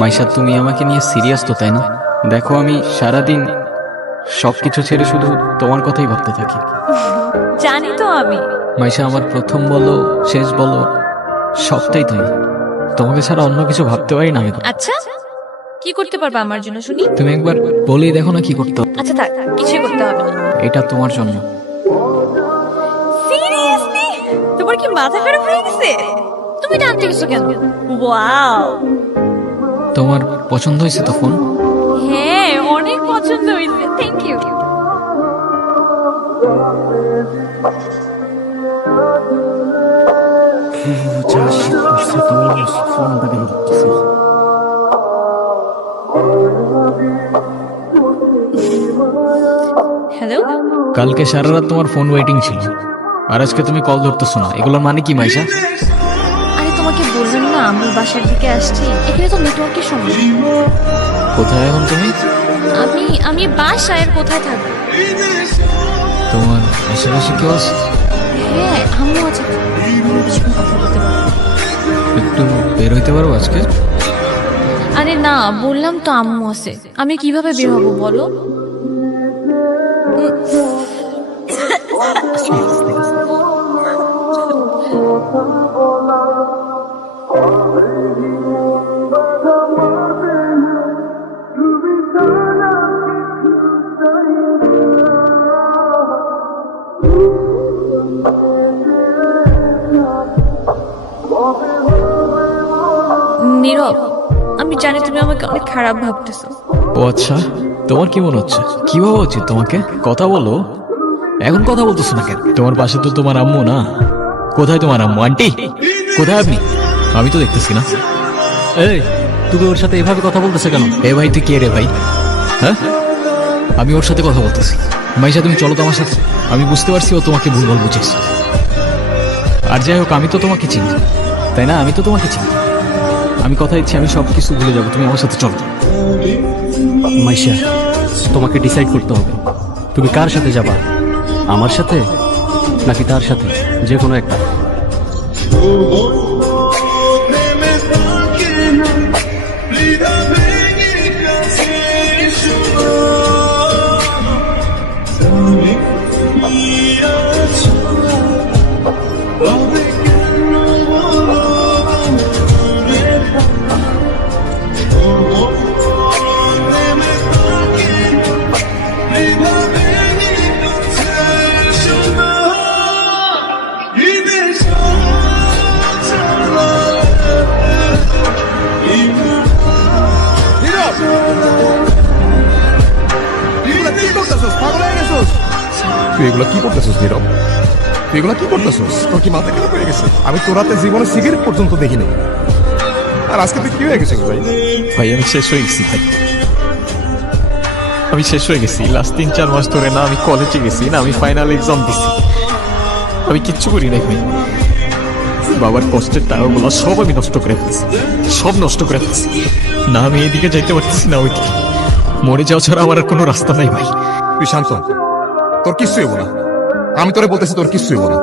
মাইশা, তুমি আমাকে নিয়ে সিরিয়াস তো, তাই না? দেখো, আমি সারাদিন সবকিছু ছেড়ে শুধু তোমার কথাই ভাবতে থাকি। জানি তো আমি। মাইশা, আমার প্রথম বলো শেষ বলো সবটাই তুমি। তোমাকে ছাড়া অন্য কিছু ভাবতে পারি না আমি। আচ্ছা, কি করতে পারবা আমার জন্য শুনি? তুমি একবার বলেই দেখো না কি করতে হবে। আচ্ছা থাক, কিছুই করতে হবে না। এটা তোমার জন্য। সিরিয়াসলি? তোমার কি মাথা খারাপ হয়ে গেছে? তুমি টানতে গেছো কেন? ওয়াও, তোমার পছন্দ হয়েছে তো ফোন? হ্যাঁ অনেক পছন্দ হয়েছে, থ্যাংক ইউ। হ্যালো, কালকে সারা রাত তোমার ফোন ওয়েটিং ছিল, আর আজকে তুমি কল ধরতেছো না। এগুলোর মানে কি মাইশা? আরে তোমাকে বললাম না আমার বাসার দিকে আসছি, এখানে তো নেটওয়ার্কের সমস্যা। কোথায় এখন তুমি? আমি বাসায়, আর কোথায় থাকবো? তোমার আশেপাশে কেউ আছে? হ্যাঁ আম্মু আছে, আমি কিছুক্ষণ কথা বলতে পারবো। একটু বের হইতে পারো আজকে? আরে না, বললাম তো আম্মু আছে, আমি কিভাবে বের হবো বলো? নীরব, আমি জানি তুমি আমাকে অনেক খারাপ ভাবতেছো। ও আচ্ছা, তোমার কি মনে হচ্ছে? কি ভাবা উচিত তোমাকে? কথা বলো। এখন কথা বলতেছো না কেন? তোমার পাশে তো তোমার আম্মু না। কোথায় তোমার আম্মু? আন্টি কোথায় আপনি? আমি তো দেখতেছি না। এই, তুমি ওর সাথে এভাবে কথা বলতেছো কেন? এ ভাই, তুই কে রে ভাই? হ্যাঁ, আমি ওর সাথে কথা বলতেছি। মাইশা, তুমি চলো তো আমার সাথে। আমি বুঝতে পারছি ও তোমাকে ভুলভাল বুঝেছে। আর যাই হোক, আমি তো তোমাকে চিনি, তাই না? আমি তো তোমাকে চিনি। আমি কথা দিচ্ছি, আমি সব কিছু ভুলে যাবো। তুমি আমার সাথে চলো। মাইশা, তোমাকে ডিসাইড করতে হবে তুমি কার সাথে যাবা, আমার সাথে নাকি তার সাথে, যে কোনো একটা। তুই এগুলো কি করতেছিস নীরব? তুই এগুলো কি করতেছিস? তোর কি মাথা খারাপ হয়ে গেছে? আমি তোর রাতে জীবনে সিগারেট পর্যন্ত দেখিনি, আর আজকে তুই কি হয়ে গেছে ভাই? ভাই, আমি শেষ হয়ে গেছি ভাই। আমি শেষ হয়ে গেছি। লাস্ট 3-4 মাস ধরে না আমি কলেজে গেছি, না আমি ফাইনাল এক্সাম দিছি। আমি কিচ্ছু করি নাই ভাই। বাবার কষ্টের টাকাগুলো সব আমি নষ্ট করে ফেলছি, সব নষ্ট করে ফেলছি। না আমি এইদিকে যাইতে পারতেছি না ওইদিকে। মরে যাওয়া ছাড়া আমার আর কোনো রাস্তা নাই ভাই। তুই শান্ত, তোর কিচ্ছু হইব না। আমি তোরে বলতেছি তোর কিচ্ছু হইব না।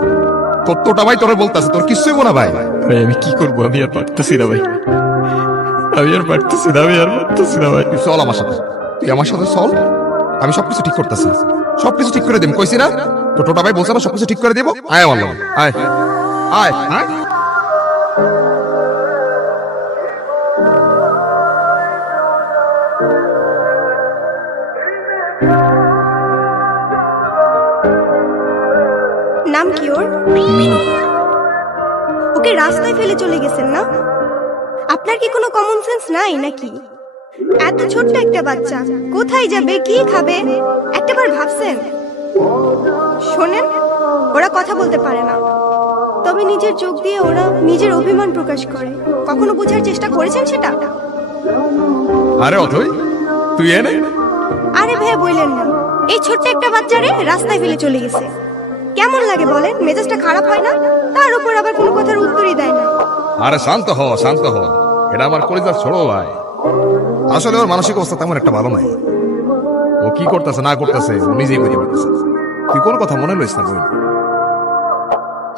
তোরটা ভাই তোরে বলতেছে তোর কিচ্ছু হইব না ভাই। ভাই আমি কি করবো? আমি আর পারতেছি না ভাই। আমি আর পারতেছি না, আমি আর পারতেছি না ভাই। তুই চল আমার সাথে, তুই আমার সাথে চল। আমি সবকিছু ঠিক করতেছি, সবকিছু ঠিক করে দেব। কইছি না তো টোটা ভাই বলছে না সবকিছু ঠিক করে দেবো। আয় আমার লগে, আয় আয় আয়। নাম কি ওর? মিনু। ওকে রাস্তায় ফেলে চলে গেছেন না? আপনার কি কোনো কমন সেন্স নাই নাকি? এত ছোট্ট একটা বাচ্চা কোথায় যাবে, কি খাবে, একটাবার ভাবছেন? শোনেন, ওরা কথা বলতে পারে না, তবে নিজের চোখ দিয়ে ওরা নিজের অভিমান প্রকাশ করে। কখনো বোঝার চেষ্টা করেছেন সেটা? আরে অথই, তুই এনে। আরে ভাই বললেন না, এই ছোট্ট একটা বাচ্চারে রাস্তায় ফেলে চলে গেছে। কেমন লাগে বলেন? মেজাজটা খারাপ হয় না? তার উপর আবার কোনো কথার উত্তরই দেয় না। আরে শান্ত হ, শান্ত হ। এটা আমার কলিজার ছোট ভাই। আসলে ওর মানসিক অবস্থা তেমন একটা ভালো নাই। ও কি করতেছে না করতেছে ও নিজেই বুঝতে পারতেছে। তুই কোন কথা মনে লইস না বোন।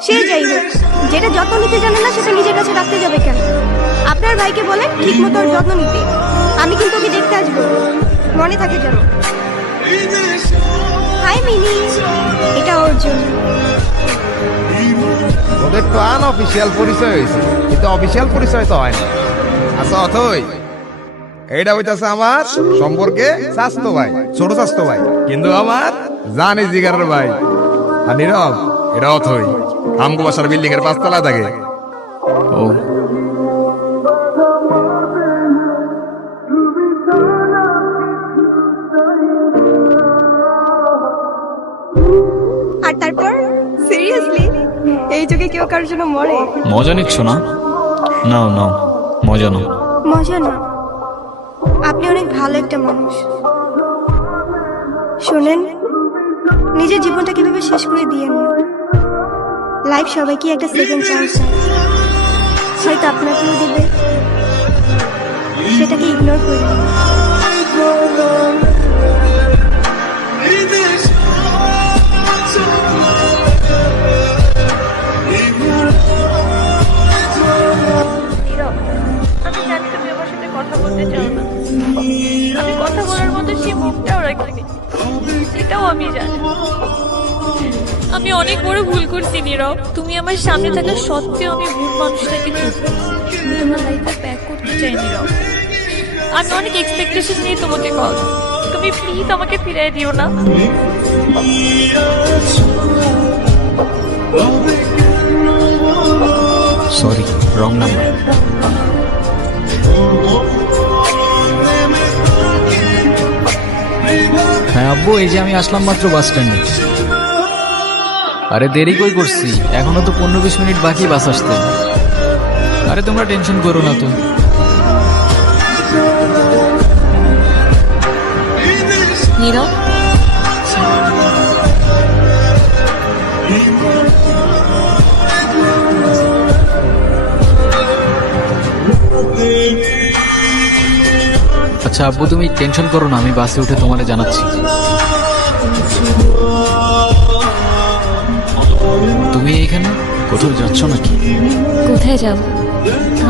সে যাই হোক, যেটা যত্ন নিতে জানে না সেটা নিজের কাছে রাখতে যাবে কেন? আপনার ভাইকে বলেন ঠিক মতো ওর যত্ন নিতে। আমি কিন্তু ওকে দেখতে আসবো, মনে থাকে যেন। হাই মিনি, এটা ওর জন্য। ওদের তো আনঅফিসিয়াল পরিচয় হয়েছে, কিন্তু অফিসিয়াল পরিচয় তো হয় না। আচ্ছা অথই, এইটা হইতাছে আমার সম্পর্কে স্বাস্থ্য ভাই, ছোট স্বাস্থ্য ভাই, কিন্তু আমার জানি জিগারের ভাই। আর নীরব, এটা অথই, আমগো বাসার বিল্ডিং এর 5 তলায় থাকে। ও আর তারপর সিরিয়াসলি এই যুগে কেউ কারোর জন্য মরে? মজা নিচ্ছ না? নাও নাও, মজা নাও। মজা না, আপনি অনেক ভালো একটা মানুষ। শোনেন, নিজের জীবনটা কিভাবে শেষ করে দিয়েন না। লাইফ সবাইকে একটা সেকেন্ড চান্স দেয়, হয়তো আপনাকেও দেবে, সেটাকে ইগনোর করে দিন। নীরব, আমি জানি তুমি আমার সাথে কথা বলতে চাও না। আমি কথা বলার মতো সেই মুখটাও রাখিনি, সেটাও আমি জানি। আমি অনেক বড় ভুল করছি নীরব। তুমি আমার সামনে থাকা সত্ত্বেও আমি ভুল মানুষটাকে চুজ করছি। আমি তোমার লাইফে ব্যাক করতে চাই নীরব। আমি অনেক এক্সপেকটেশন নিয়ে তোমাকে কল। তুমি প্লিজ আমাকে ফিরিয়ে দিও না। Sorry, wrong number. হ্যাঁ আব্বু, এই যে আমি আসলাম মাত্র বাস স্ট্যান্ডে। আরে দেরি কই করছি, এখনো তো 15-20 মিনিট বাকি বাস আসতে। আরে তোমরা টেনশন করো না তো। নীরব, আচ্ছা আব্বু, তুমি টেনশন করো না, আমি বাসে উঠে তোমারে জানাচ্ছি। তুমি এখানে কোথাও যাচ্ছ নাকি? কোথায় যাব?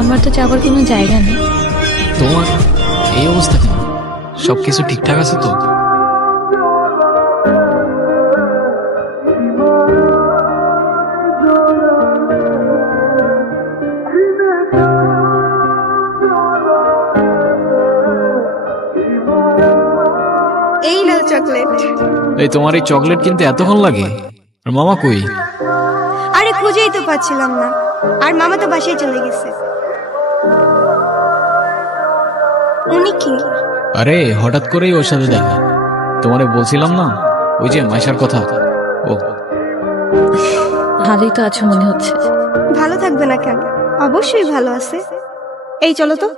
আমার তো যাবার কোনো জায়গা নেই। তোমার এই অবস্থা কেন? সবকিছু ঠিকঠাক আছে তো? এই নাও চকলেট। এই তোমার এই চকলেট কিনতে এতক্ষণ লাগে? আর মামা কই? আরে খুঁজেই তো পাচ্ছিলাম না, আর মামা তো বাসায় চলে গেছে। উনি কি? আরে হঠাৎ করেই ওর সাথে দেখা। তোমারে বলছিলাম না, ওই যে মাইশার কথা। ও ভালোই তো আছো মনে হচ্ছে। ভালো থাকবে না কেন? অবশ্যই ভালো আছে। এই চলো তো।